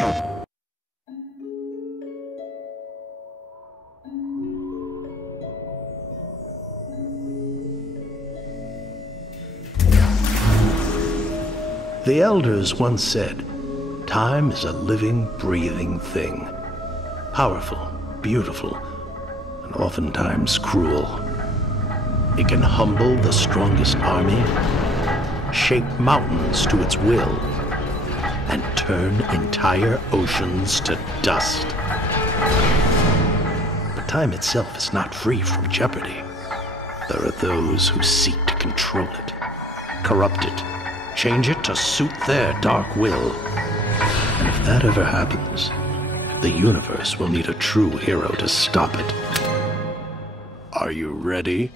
The elders once said, time is a living, breathing thing. Powerful, beautiful, and oftentimes cruel. It can humble the strongest army, shape mountains to its will, and turn entire oceans to dust. But time itself is not free from jeopardy. There are those who seek to control it, corrupt it, change it to suit their dark will. And if that ever happens, the universe will need a true hero to stop it. Are you ready?